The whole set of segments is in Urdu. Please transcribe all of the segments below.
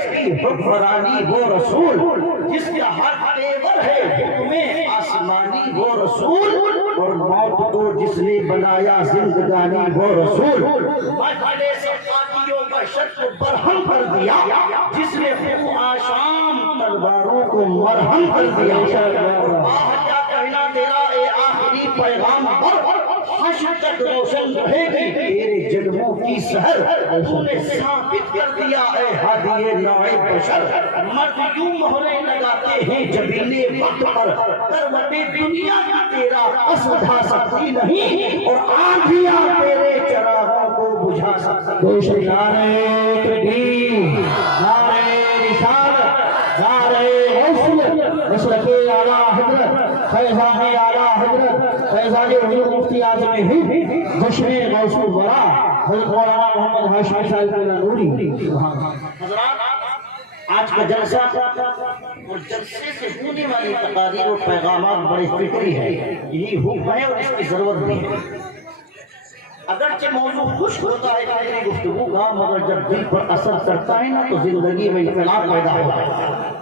جس کی حکمرانی وہ رسول، جس کا ہر تیور ہے حکم آسمانی وہ رسول، اور موت کو جس نے بنایا زندگانی وہ رسول، مرحلے سے قاتلوں کا شک برہم کر دیا، جس نے خون آشام تلواروں کو مرہم کر دیا۔ کیا کہنا تیرا اے آخری پیغام پر، حشر تک روشن رہے گی تیرے جنموں کی سحر، تو نے ثابت کر دیا اے ہادی نوع بشر، مرد یوں مہرے لگاتے ہیں جبینے وقت پر، کروٹ دنیا کا تیرا اس اٹھا سکتی نہیں، اور آندھیاں تیرے چراغوں کو بجھا سکتی۔ نعرہ تکبیر، نعرہ رسالت، نعرہ غوثیت، مسلک اعلیٰ حضرت فیضان اعلیٰ حضرت فیضان حضور مفتی اعظم ہند جشن غوث الورا حضرت مولانا محمد ہاشمی صاحب نوری۔ حضرات، آج کا جلسہ اور جلسے سے ہونے والی تقاریر و پیغامات بڑے فکری ہے، یہی حکم ہے اور اس کی ضرورت بھی ہے۔ اگرچہ موضوع خوش ہوتا ہے میری گفتگو کا، مگر جب دل پر اثر کرتا ہے نا تو زندگی میں انقلاب پیدا ہوتا ہے۔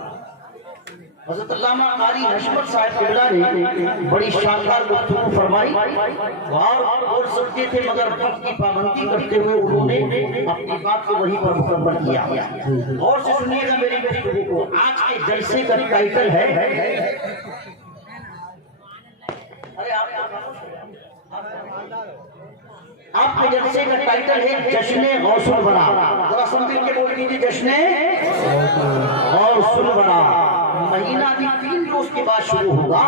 حضرت علامہ قاری حشمت صاحب قبلہ نے بڑی شاندار گفتگو فرمائی، اور سکتے تھے مگر وقت کی پابندی کرتے ہوئے انہوں نے اپنی بات کو وہیں پر مکمل کیا۔ اور سے سنیے گا میری گفتگو کو۔ آج کے جلسے کا ٹائٹل ہے، آپ کے جلسے کا ٹائٹل ہے جشن غوث الورا۔ ذرا سمجھ کے بول دیجیے، جشن غوث الورا۔ مہینہ بھی 3 روز کے بعد شروع ہوگا،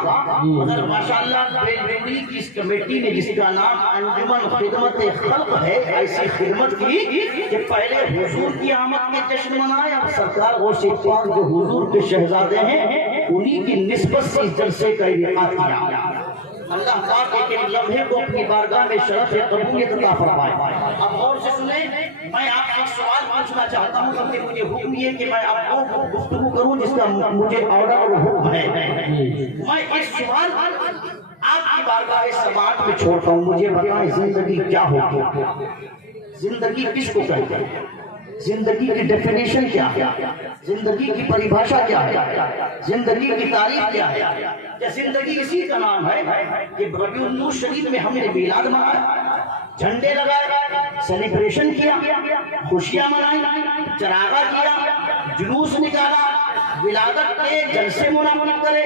مگر ماشاءاللہ بیلویری کی اس کمیٹی نے جس کا نام انجمن خدمت خلق ہے، ایسی خدمت کی کہ پہلے حضور کی آمد کے جشن منائے، اب سرکار غوث پاک جو حضور کے شہزادے ہیں انہی کی نسبت سے اس جلسے کا انعقاد کیا۔ اللہ پاک ایک لمحے کو اپنی بارگاہ میں شرف قبولیت عطا فرمائے۔ اب غور سے سنیں، میں آپ سے ایک سوال پوچھنا چاہتا ہوں، کیونکہ مجھے حکم یہ کہ میں آپ کو گفتگو کروں جس کا مجھے آرڈر اور حکم ہے۔ میں ایک سوال آپ کی بارگاہ سماعت میں چھوڑتا ہوں، مجھے بتائیں زندگی کیا ہوتی ہے؟ زندگی کس کو کہتے ہیں؟ زندگی کی ڈیفینیشن کیا ہے؟ زندگی کی پریبھاشا کیا ہے؟ زندگی کی تعریف کیا ہے؟ کیا زندگی اسی کا نام ہے کہ ربیع النور شریف میں ہم نے میلاد منایا، جھنڈے لگائے، سیلیبریشن کیا، خوشیاں منائی، چراغا کیا، جلوس نکالا، ولادت کے جلسے منعقد کرے،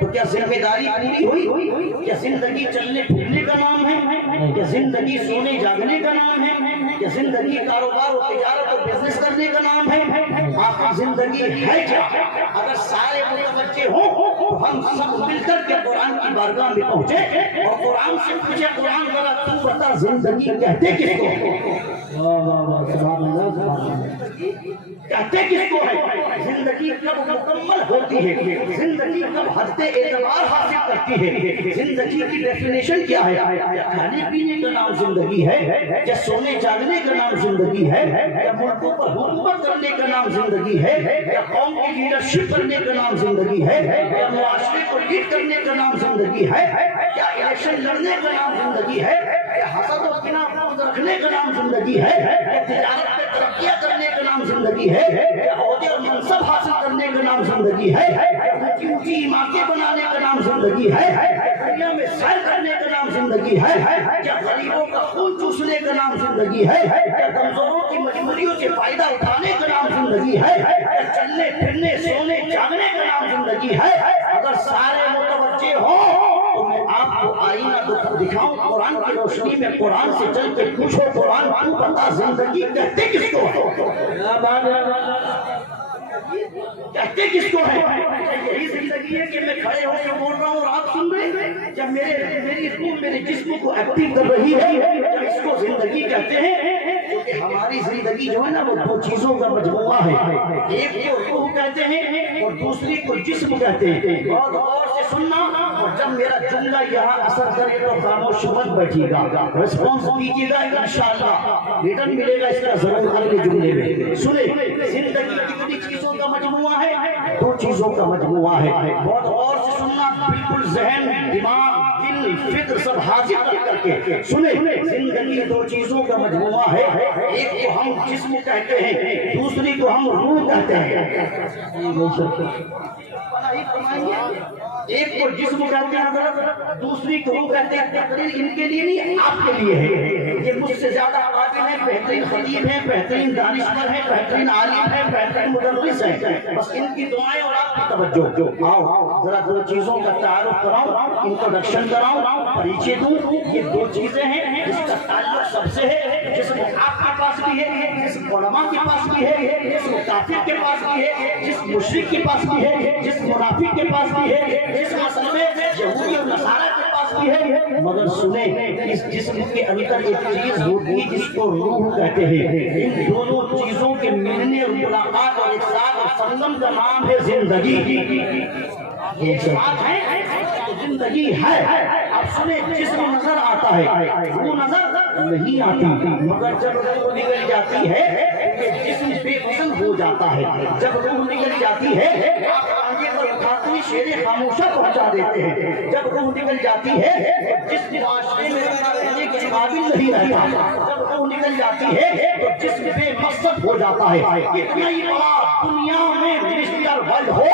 تو کیا ذمہ داری پوری ہوئی؟ کیا زندگی چلنے پھرنے کا نام ہے؟ کیا زندگی سونے جاگنے کا نام ہے؟ کیا زندگی کاروبار و تجارت و بزنس کرنے کا نام ہے؟ آخر زندگی ہے کیا؟ اگر سارے متوجہ ہوں تو ہم سب مل کر کے قرآن کی بارگاہ میں پہنچے اور قرآن سے پوچھے، قرآن ذرا تو بتا زندگی کہتے کس کو؟ کہتے کس کو ہے؟ زندگی کب مکمل ہوتی ہے؟ زندگی کب حد اعتبار حاصل کرتی ہے؟ زندگی کی ڈیفینیشن کیا ہے؟ کھانے پینے کا نام زندگی ہے؟ کیا سونے جاگنے کا نام زندگی ہے؟ کیا ملکوں پر حکومت کرنے کا نام زندگی ہے؟ کیا قوم کی لیڈرشپ کرنے کا نام زندگی ہے؟ کیا معاشرے کو لیڈ کرنے کا نام زندگی ہے؟ کیا الیکشن لڑنے کا نام زندگی ہے؟ کیا حسد و کینہ رکھنے کا نام زندگی ہے؟ کیا تجارت میں ترقیاں کرنے کا نام زندگی ہے؟ کیا عہدے اور منصب حاصل کرنے کا نام زندگی ہے؟ اونچی اونچی عمارتیں بنانے کا نام زندگی ہے؟ دنیا میں سیر کرنے کا نام زندگی ہے؟ کیا غریبوں کا خون چوسنے کا نام زندگی ہے؟ کیا کمزوروں کی مجبوریوں سے فائدہ اٹھانے کا نام زندگی ہے؟ کیا چلنے پھرنے سونے جاگنے کا نام زندگی ہے؟ اگر سارے متوجہ ہوں تو میں آپ کو آئینہ دکھاؤں قرآن کی روشنی میں، قرآن سے چل کے پوچھو قرآن تو بتا زندگی کہتے کس کو ہے؟ کہتے کس کو ہے؟ یہی زندگی ہے کہ میں کھڑے ہو کے بول رہا ہوں اور آپ سن رہے ہیں؟ جب میری روح میرے جسم کو ایکٹیو کر رہی ہے، جب اس کو زندگی کہتے ہیں، کیونکہ ہماری زندگی جو ہے نا وہ 2 چیزوں کا مجموعہ ہے، ایک کو روح کہتے ہیں اور دوسری کو جسم کہتے ہیں۔ بہت غور سے سننا، اور جب میرا جملہ یہاں اثر کرے تو خاموش مت بیٹھیے گا، ریسپانس دیجیے گا، انشاءاللہ ریٹرن ملے گا اس کا ضرور اگلے جملے میں۔ سنیں، زندگی کتنی چیزوں کا مجموعہ ہے؟ 2 چیزوں کا مجموعہ ہے۔ بہت غور سے سننا، بالکل ذہن، دماغ، دل عقل فکر سب حاضر کر کے سنیں، زندگی دو چیزوں کا مجموعہ ہے، ایک کو ہم جسم کہتے ہیں، دوسری کو ہم روح کہتے ہیں۔ ایک کو جسم کہتے ہیں، دوسری کو روح کہتے ہیں۔ تقریر ان کے لیے نہیں، آپ کے لیے ہے۔ یہ مجھ سے زیادہ قابل ہیں، بہترین خطیب ہیں، بہترین دانشور ہیں، بہترین عالم ہیں، بہترین مدرس ہیں، بس ان کی دعائیں اور آپ کی توجہ۔ آؤ ذرا دو چیزوں کا تعارف کراؤں، انٹروڈکشن کراؤں، پریچے دوں۔ یہ دو چیزیں ہیں جس کا تعلق سب سے ہے، جسم آپ کے پاس بھی ہے، جسم علماء کے پاس بھی ہے، جسم کافر کے پاس بھی ہے، جسم مشرک کے پاس بھی ہے، جسم منافق کے پاس بھی ہے، جسم اصل میں یہودی اور نصارہ کے پاس بھی ہے۔ مگر سنیں، اس جسم کے اندر ایک چیز ہوتی ہے جس کو روح کہتے ہیں۔ ان دونوں چیزوں کے ملنے اور ملاقات اور ایک ساتھ اور سنگم کا نام ہے زندگی۔ ایک ساتھ ہے تو زندگی ہے۔ اب سنیں، جسم نظر آتا ہے، روح نظر نہیں آتی، مگر جب روح نکل جاتی ہے جسم بے وزن ہو جاتا ہے۔ جب روح نکل جاتی ہے آپ آگے پر اٹھاتے ہی شیر خاموشہ پہنچا دیتے ہیں۔ جب روح نکل جاتی ہے جسم معاشرے میں رہنے کے قابل نہیں رہتا۔ جب روح نکل جاتی ہے تو جسم بے مقصد ہو جاتا ہے۔ کتنا ہی بڑا دنیا میں مسٹر ورلڈ ہو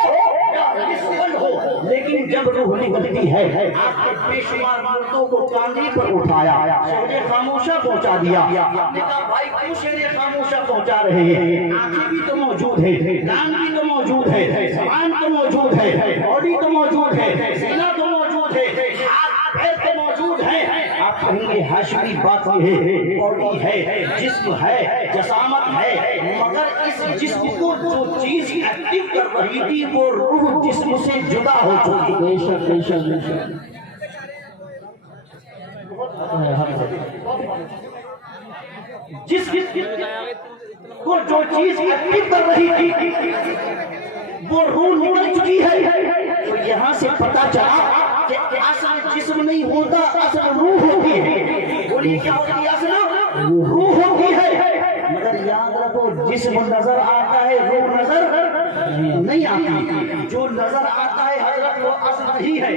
یا ورلڈ ہو، لیکن جب روح نکلتی ہے آپ کے بے شمار مردوں کو کاندھی پر اٹھایا، شیر خاموشہ پہنچا دیا۔ آپ نے کہا بھائی کیوں شیر خاموشہ پہنچا رہے ہیں؟ آنکھیں بھی تو موجود ہے، کان بھی تو موجود ہے، زبان تو موجود ہے، باڈی تو موجود ہے، سینہ تو موجود ہے، ہاتھ پیر تو موجود ہے۔ آپ کہیں گے ہاشمی بات یہ ہے، باڈی ہے، جسم ہے، جسامت ہے، مگر اس جسم کو جو چیز ایکٹیو کر رہی تھی وہ روح جسم سے جدا ہو چکی۔ بے شک بے شک بے شک۔ جس کو جو چیز ایکٹیو کر رہی تھی وہ روح نکل چکی ہے، تو یہاں سے پتہ چلا کہ اصل جسم نہیں ہوتا، اصل روح ہوتی ہے۔ بولیے کیا ہوتی ہے؟ اصل روح ہوتی ہے۔ مگر یاد رکھو، جسم نظر آتا ہے، روح نظر نہیں آتی۔ جو نظر آتا ہے حضرت وہ اصل نہیں ہے،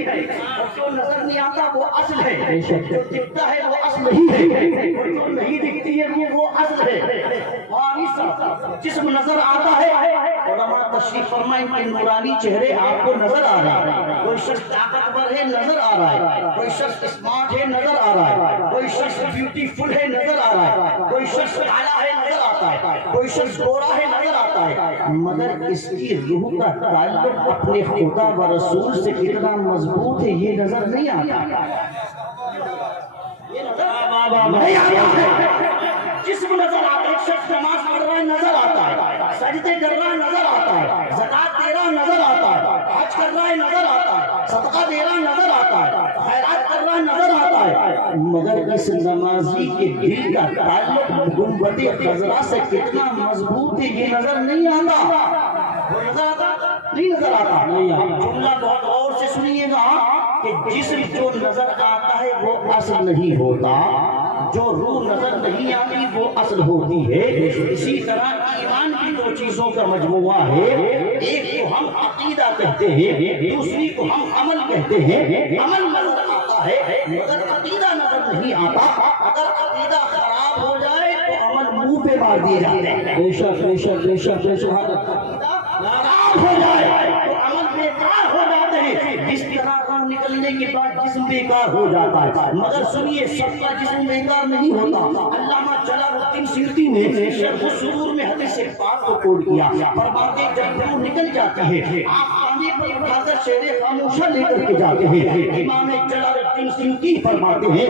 اور جو نظر نہیں آتا وہ اصل ہے۔ جو دکھتا ہے وہ اصل نہیں ہے، اور جو نہیں دکھتی ہے وہ اصل ہے۔ جسم نظر آتا ہے، علماء تشریف فرمائیں کہ نورانی چہرے آپ کو نظر آ رہا ہے۔ کوئی شخص طاقتور ہے نظر آ رہا ہے، کوئی شخص اسمارٹ ہے نظر آ رہا ہے، کوئی شخص بیوٹیفل ہے نظر آ رہا ہے، کوئی شخص کالا ہے نظر آتا ہے، کوئی شخص گورا ہے نظر آتا ہے، مگر اس کی روح کا تعلق اپنے خدا و رسول سے کتنا مضبوط ہے یہ نظر نہیں آتا۔ نہیں آتا۔ جسم نظر آتا ہے، شخص نماز پڑھ رہا ہے نظر آتا ہے، سجدے کر رہا ہے نظر آتا ہے، زکات دے رہا نظر آتا ہے، حج کر رہا ہے نظر آتا ہے، صدقہ دے رہا نظر آتا ہے، خیرات کر رہا نظر آتا ہے، مگر اس نمازی کے دل کا تعلق گنبد خضرا سے کتنا مضبوط ہے یہ نظر نہیں آتا۔ وہ نظر آتا نہیں، نظر آتا۔ اب جملہ بہت غور سے سنیے گا کہ جسم جو نظر آتا ہے وہ اصل نہیں ہوتا، جو روح نظر نہیں آتی وہ اصل ہوتی ہے۔ اسی طرح ایمان کی دو چیزوں کا مجموعہ ہے، ایک کو ہم عقیدہ کہتے ہیں، دوسری کو ہم عمل کہتے ہیں۔ عمل نظر آتا ہے مگر عقیدہ نظر نہیں آتا۔ اگر عقیدہ خراب ہو جائے تو عمل منہ پہ مار دیے جاتے ہیں۔ بے شک بے شک بے شک بے شک۔ خراب ہو جائے تو عمل بیکار ہو جاتے ہیں۔ جس طرح نکلنے کے بعد جسم بیکار ہو جاتا ہے، مگر سنیے سب کا جسم بیکار نہیں ہوتا۔ علامہ جلال الدین سیوطی نے شرح الصدور میں حدیث پاک کو کوٹ کیا، فرماتے جب روح نکل جاتی ہے آپ کانے پر اٹھا کر شیر خاموشہ لے کر کے جاتے ہیں۔ امام جلال الدین سیوطی فرماتے ہیں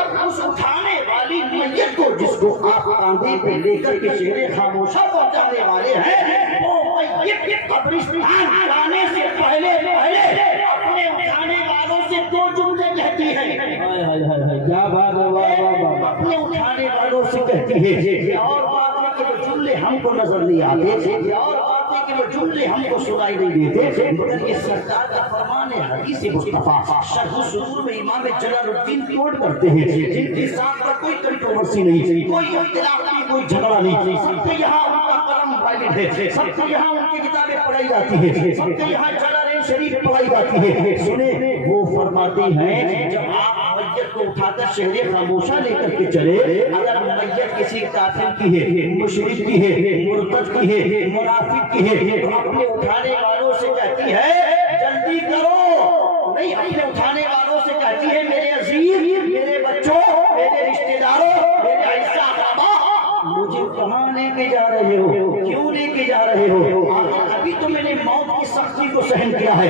اب اس اٹھانے والی میت کو جس کو آپ کاندھے پہ لے کر کے شیر خاموشہ پہنچانے والے ہیں وہ میت قبرستان جانے سے پہلے اپنے اٹھانے والوں سے دو جملے کہتی ہے۔ کیا بات ہے، اپنے اٹھانے والوں سے کہتی ہے۔ اور بات ہے کہ وہ جملے ہم کو نظر نہیں آتے، اور بات ہے کہ وہ جملے ہم کو سنائی نہیں دیتے، مگر یہ سرکار کا فرمان ہے۔ حدیث مصطفیٰ شرح الصدور میں امام جلال الدین کوٹ کرتے ہیں، جن کے ساتھ پر کوئی کنٹروورسی نہیں، کوئی اختلاف نہیں، کوئی جھگڑا نہیں، سب کے یہاں ان کا قلم ویلڈ ہے، سب کے یہاں ان کی کتابیں پڑھائی جاتی ہیں، سب کے یہاں جلالین شریف پڑھائی جاتی ہے. سنیں وہ فرماتے ہیں جب آپ میت کو اٹھا کر شہر خاموشہ لے کر کے چلے، اگر میت کسی کافر کی ہے، مشرک کی ہے، مرتد کی ہے، منافق کی ہے، تو اپنے اٹھانے والوں سے کہتی ہے جلدی کرو. نہیں، اپنے اٹھانے والوں سے کہتی ہے میرے عزیز، میرے بچوں، میرے رشتہ داروں، میرے عزیز اقربا، مجھے کہاں لے کے جا رہے ہو؟ کیوں لے کے جا رہے ہو؟ ابھی تو میں نے موت کی سختی کو سہن کیا ہے،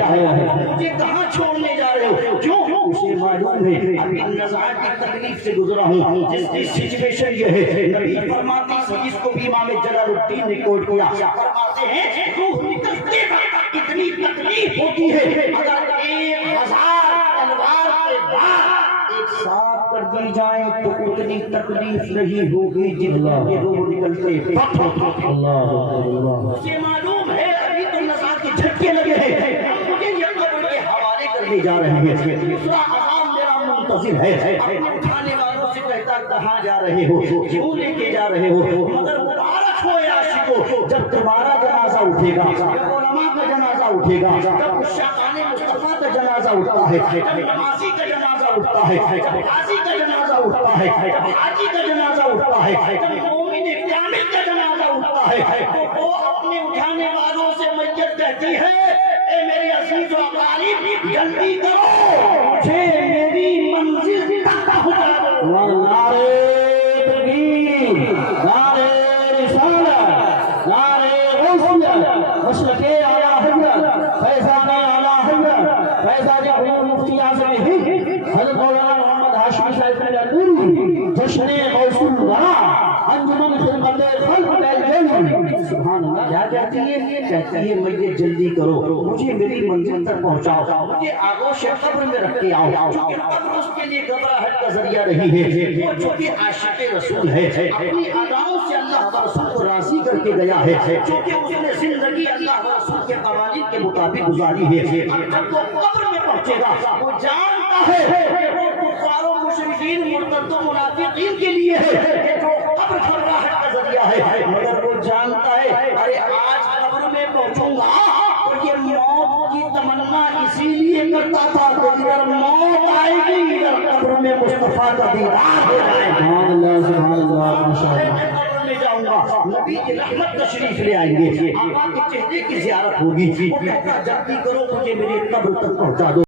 مجھے کہاں چھوڑنے جا رہے ہو؟ کیوں؟ اسے معلوم ہے ابھی نزاعت کی تکلیف سے گزرا ہوں. جس کی سچویشن یہ ہے، نبی فرماتے ہیں اس کو بھی امام جلال الدین نے کوٹ کیا، فرماتے ہیں روح نکلتے وقت اتنی تکلیف ہوتی ہے اگر 1000 تلوار کے بعد ایک ساتھ کر دی جائیں تو اتنی تکلیف نہیں ہوگی جتنا کہ روح نکلتے وقت. مجھے معلوم ہے ابھی تو نزاعت کے جھٹکے لگے ہیں، مجھے یہ قبر کے حوالے کرنے جا رہے ہیں. دوسرا عذاب میرا منتظر ہے. اپنے اٹھانے والوں سے کہتا کہاں جا رہے ہو؟ کیوں لے کے جا رہے ہو؟ مگر مبارک ہو عاشقو، جب تمہارا جنازہ اٹھے گا، جب علماء کا جنازہ اٹھے گا، جب عشاقان مصطفیٰ کا جنازہ اٹھتا ہے، جب نمازی کا جنازہ اٹھتا ہے، جب غازی کا جنازہ اٹھتا ہے، جب حاجی کا جنازہ اٹھتا ہے، جب مومن کامل کا جنازہ اٹھتا ہے، تو وہ اپنے اٹھانے والوں سے میت کہتی ہے اے میرے عزیز و اقارب جلدی کرو، مجھے میری منزل تک پہنچا دو. نعرہ تکبیر، نعرہ رسالت، نعرہ غوثیہ، مشرق اعلیٰ حضرت فیضان اعلیٰ حضرت فیضان حضور مفتی اعظم ہند حضرت مولانا محمد ہاشمی صاحب النوری، جشن غوث الورا، انجمن خدمت خلق الجن. سبحان اللہ. کیا کہتی ہے؟ کہتی ہے میت جلدی کرو، مجھے میری منزل تک پہنچاؤ، مجھے آغوش قبر میں رکھ کے آؤ. چونکہ قبر اس کے لیے گھبراہٹ کا ذریعہ رہی ہے، وہ چونکہ عاشق رسول ہے، اپنی اداؤں سے اللہ و رسول کو راضی کر کے گیا ہے، چونکہ اس نے زندگی اللہ و رسول کے قوانین کے مطابق گزاری ہے. اب جب وہ قبر میں پہنچے گا وہ جانتا ہے کہ وہ کفار و مشرکین، مرتد و منافقین کے لیے ہے کہ جو قبر گھبراہٹ کا ذریعہ ہے، مگر وہ جانتا ہے ارے آج قبر میں پہنچوں گا تو یہ موت کی تمنا اسی لیے کرتا تھا کہ ادھر موت آئے گی، ادھر قبر میں مصطفیٰ کا دیدار ہو جائے گا. سبحان اللہ، سبحان اللہ، ماشاءاللہ. میں جاؤں گا، نبی کی رحمت تشریف لے آئیں گے، آقا کے چہرے کی زیارت ہوگی. وہ کہتا جلدی کرو مجھے میری قبر تک پہنچا دو.